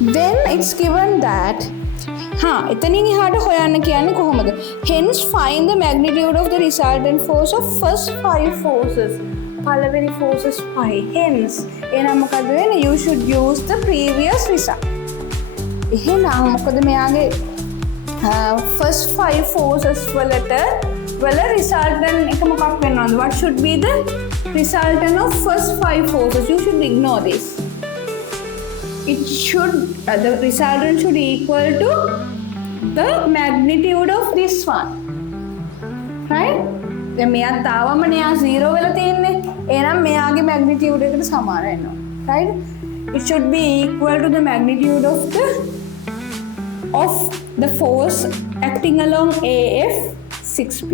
then it's given that එතනින් එහාට හොයන්න කියන්නේ කොහොමද? Hence find the magnitude of the resultant force of first 5 forces. පළවෙනි forces 5. Hence එහෙනම් මොකද වෙන්නේ? You should use the previous result. එහෙනම් මොකද මෙයාගේ first 5 forces වල resultant එක මොකක් වෙනවද? What should be the resultant of first 5 forces? You should ignore this. It should the resultant should equal to the magnitude of this one, right? දැන් මෙයා තාවම නේ 0 වෙලා තියෙන්නේ. එහෙනම් මෙයාගේ magnitude එකට සමාන වෙනවා, right? It should be equal to the magnitude of the force acting along AF 6P.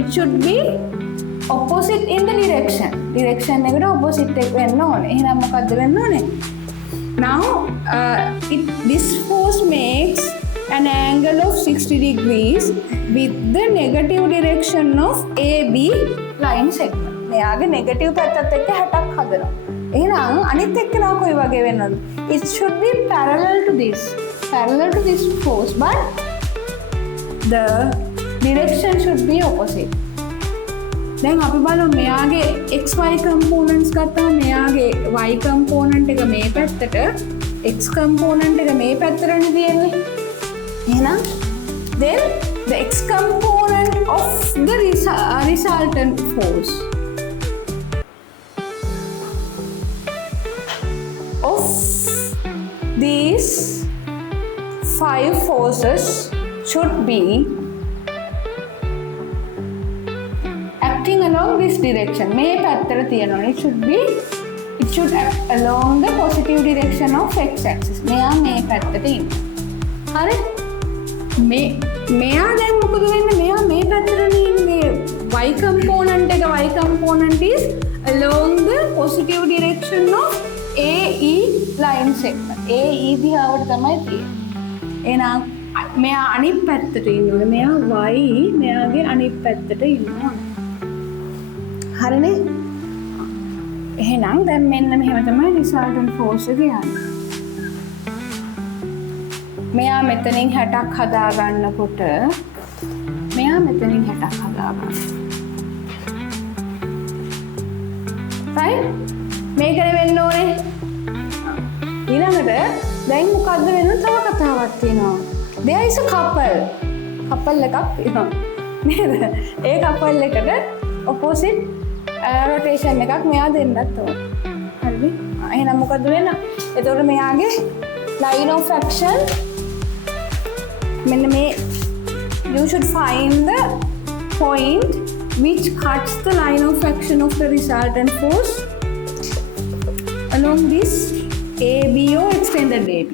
It should be opposite in the direction එකට opposite එක වෙන්න ඕනේ. එහෙනම් මොකද්ද වෙන්න ඕනේ? Now this force makes an angle of 60 degrees with the negative direction of AB line segment. මෙයාගේ negative පැත්තත් එක්ක 60ක් හදනවා. එහෙනම් අනිත් එක්කනවා කොයි වගේ වෙනවද? It should be parallel to this force, but the direction should be opposite. දැන් අපි බලමු මෙයාගේ xy components ගත්තාම මෙයාගේ y component එක මේ පැත්තට x component එක මේ පැත්තටනේ තියෙන්නේ. එහෙනම් then the x component of the resultant force of these 5 forces should be acting along this direction. මේ පැත්තට තියෙනවා. It should act along the positive direction of x axis. මෙයා මේ පැත්තට ඉන්නවා. හරි? මෙයා දැන් මොකද වෙන්නේ? මෙයා මේ පැත්තට ඉන්නේ. y component is along the positive direction of AE line segment. AE දිහාවට තමයි තියෙන්නේ. එහෙනම් මෙයා අනිත් පැත්තට ඉන්නවා. මෙයා y මෙයාගේ අනිත් පැත්තට ඉන්නවා. හරිනේ? එහෙනම් දැන් මෙන්න මෙහෙම තමයි resultant force එක යන්නේ. මෙයා මෙතනින් 60ක් හදා ගන්නකොට මෙයා මෙතනින් 60ක් හදා ගන්නවා. right? මේකනේ වෙන්න ඕනේ. ඊළඟට දැන් මොකද්ද වෙන්නේ? තව කතාවක් තියෙනවා. There is a couple එකක් තියෙනවා. නේද? ඒ couple එකට opposite rotation එකක් මෙයා දෙන්නත් ඕන. හරිද? එහෙනම් මොකද වෙන්නේ? එතකොට මෙයාගේ line of action මෙන්න මේ you should find the point which cuts the line of action of the resultant force along this AB or extended AB.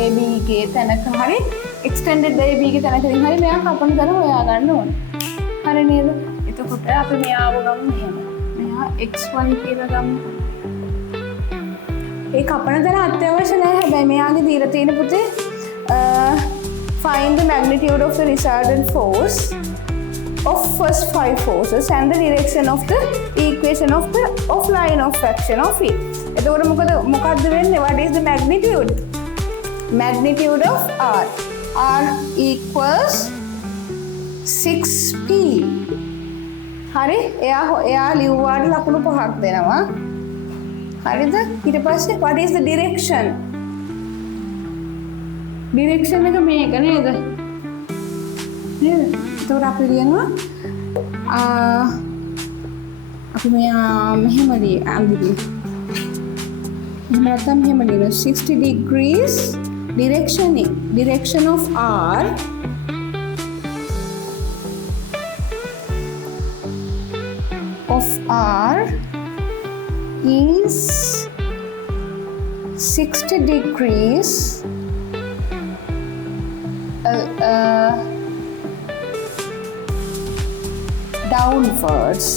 AB ගේ තැනක හරි extended AB ගේ තැනකදී හරි මෙයා කපන තැන හොයා ගන්න ඕනේ. හරි නේද? එතකොට අපි මෙයා වුණොත් මෙහෙම. x1 කියලා ගමු. ඒ කපන තැන අත්‍යවශ්‍ය නැහැ. හැබැයි මෙයාගේ දීලා තියෙන පුතේ find the magnitude of the resultant force of first 5 forces and the direction of the equation of line of action of it. එතකොට මොකද්ද වෙන්නේ? What is the magnitude? Magnitude of R. R equals 6P. හරි? එයා ලිව්වාට ලකුණු 5ක් දෙනවා. හරිද? ඊට පස්සේ what is the direction? Direction එක මේක නේද? නේද? එතකොට අපි ලියනවා අපි මෙහෙම අඳිමු. නැත්නම් මෙහෙම ලියනවා 60 degrees direction of R is 60 degrees downwards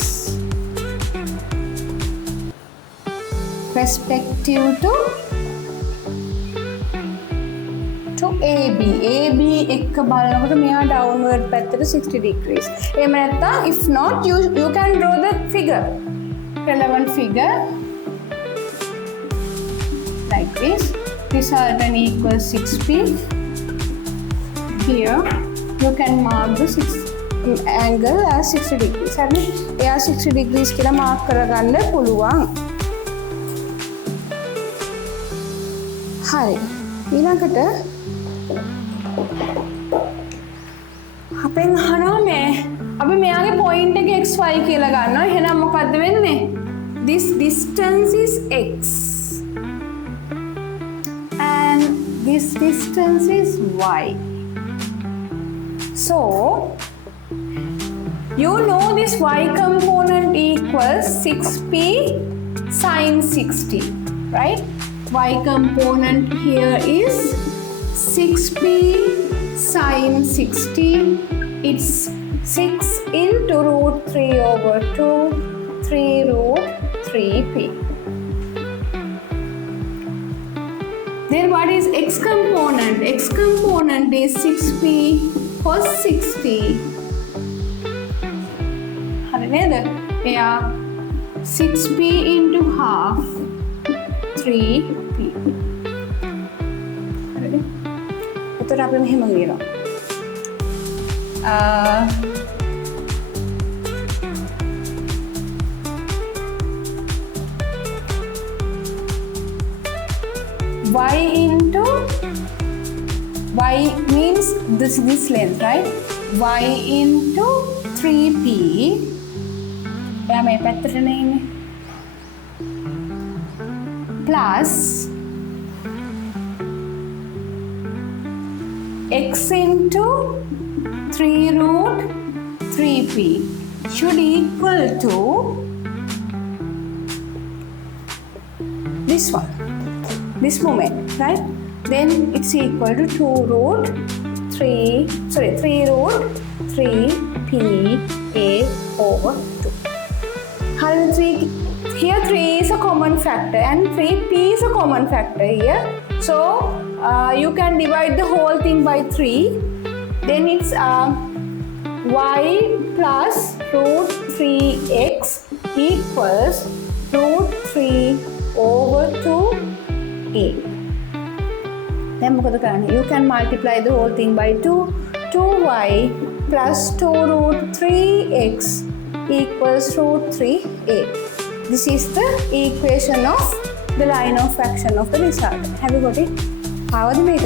respective to AB. AB එක බලනකොට මෙයා downward පැත්තට 60 degrees. එහෙම නැත්නම් if not you can draw the figure. Relevant figure like this. resultant equals 6p. Here you can mark the angle as 60 degrees. හරි. එයා 60 degrees කියලා mark කරගන්න පුළුවන්. හරි. ඊළඟට අපෙන් අහනවා මේ අපි මෙයාගේ point එක xy කියලා ගන්නවා. එහෙනම් මොකද්ද වෙන්නේ? This distance is x and this distance is y. So you know this y component equals 6p sine 60, right? Y component here is 6p sine 60. It's 6 into root 3 over 2, 3 root 3p. Then what is x component? X component is 6p cos 60. හරි නේද? එයා 6p into half 3p. හරිද? එතකොට අපි මෙහෙම ලියනවා. Y into y means this length, right? Y into 3p. එයා මේ පැත්තට නෙන්නේ. Plus x into 3 root 3p should equal to this one, this moment, right? Then it's equal to 3 root 3p a over 2. Here 3 is a common factor and 3p is a common factor here. So you can divide the whole thing by 3. Then it's y plus root 3x equals root 3 over 2a. Then you can multiply the whole thing by 2. 2y plus 2 root 3x equals root 3a. This is the equation of the line of action of the resultant. Have you got it? ආවද මේක?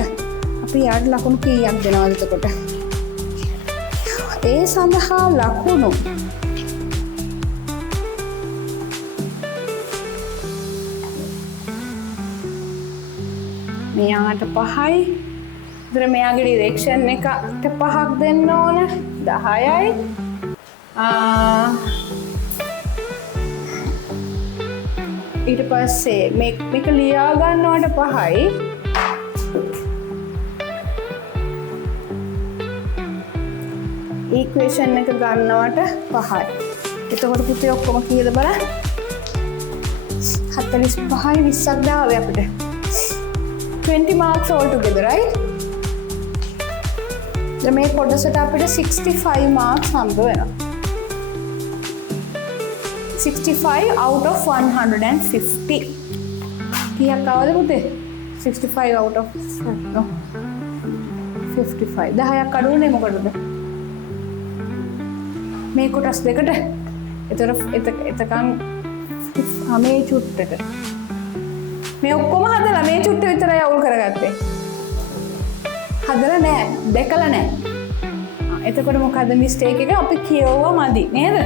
අපි යාට ලකුණු කීයක් දෙනවද එතකොට? ඒ සඳහා ලකුණු මෙයාට 5යි. ඉතින් මෙයාගේ ඩිරෙක්ෂන් එකට 5ක් දෙන්න ඕන. 10යි. ඊට පස්සේ මේක ලියා ගන්නවට 5යි. equation එක ගන්නවට 5යි. එතකොට පුතේ ඔක්කොම කීයද බලන්න? 45යි 20ක් දාවේ අපිට. 20 marks all together, right? දැන් මේ කොටසට අපිට 65 marks හම්බ වෙනවා. 65 out of 150. කීයක් ආවද පුතේ? 65 out of no 55. 10ක් අඩු වෙන්නේ මොකටද? මේ කොටස් දෙකට. එතකන් මේ චුට්ටට. මේ ඔක්කොම හදලා මේ චුට්ට විතරයි අවුල් කරගත්තේ. හදලා නෑ, දැකලා නෑ. එතකොට මොකද්ද මිස්ටේක් එක? අපි කියවුවා මදි නේද?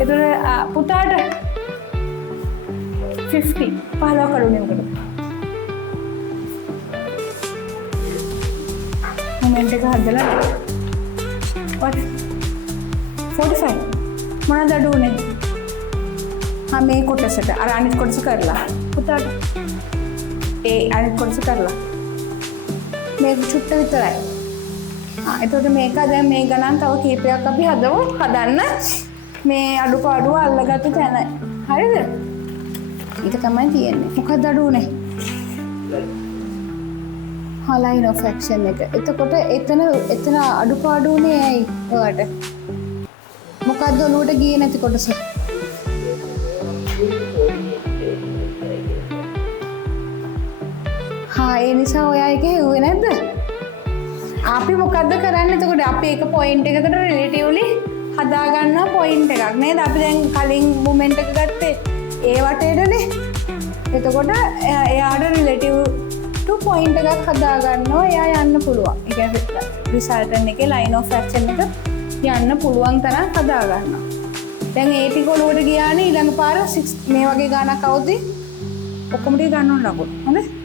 එතකොට පුතාට 50 15 කරුණේ මොකද? මොමන්ට් එක හදලා what 45 මොනවද අඩු උනේ? මේ කොටසට අර අනිත් කොටස කරලා පුතාට ඒ අනිත් කොටස කරලා මේක චුට්ට විතරයි. එතකොට මේක දැන් මේ ගණන් තව කීපයක් අපි හදන්න මේ අඩුපාඩුව අල්ලගත්ත තැන. හරිද? ඒක තමයි තියෙන්නේ. මොකක්ද අඩු උනේ? line of action එක. එතකොට එතන අඩුපාඩු උනේ ඇයි ඔයාලට? මොකක්ද ඔලුවට ගියේ නැති කොටස? ඒ නිසා ඔයා එක හෙව්වේ නැද්ද? අපි මොකද්ද කරන්නේ? එතකොට අපි එක පොයින්ට් එකකට රිලේටිව්ලි හදා ගන්නවා පොයින්ට් එකක් නේද? අපි දැන් කලින් මොමන්ට් එක ගත්තේ ඒ වටේටනේ. එතකොට එයාට රිලේටිව් ටු පොයින්ට් එකක් හදා ගන්නවා. එයා යන්න පුළුවන්. ඒ කියන්නේ රිසල්ටන් එකේ ලයින් ඔෆ් ඇක්ෂන් එක යන්න පුළුවන් තරම් හදා ගන්නවා. දැන් ඒ ටික ඔලුවට ගියානේ ඊළඟ පාර 6 මේ වගේ ගානක් આવුද්දි ඔක්කොම ටික ගන්න ඕන ලකුණු. හොඳයි.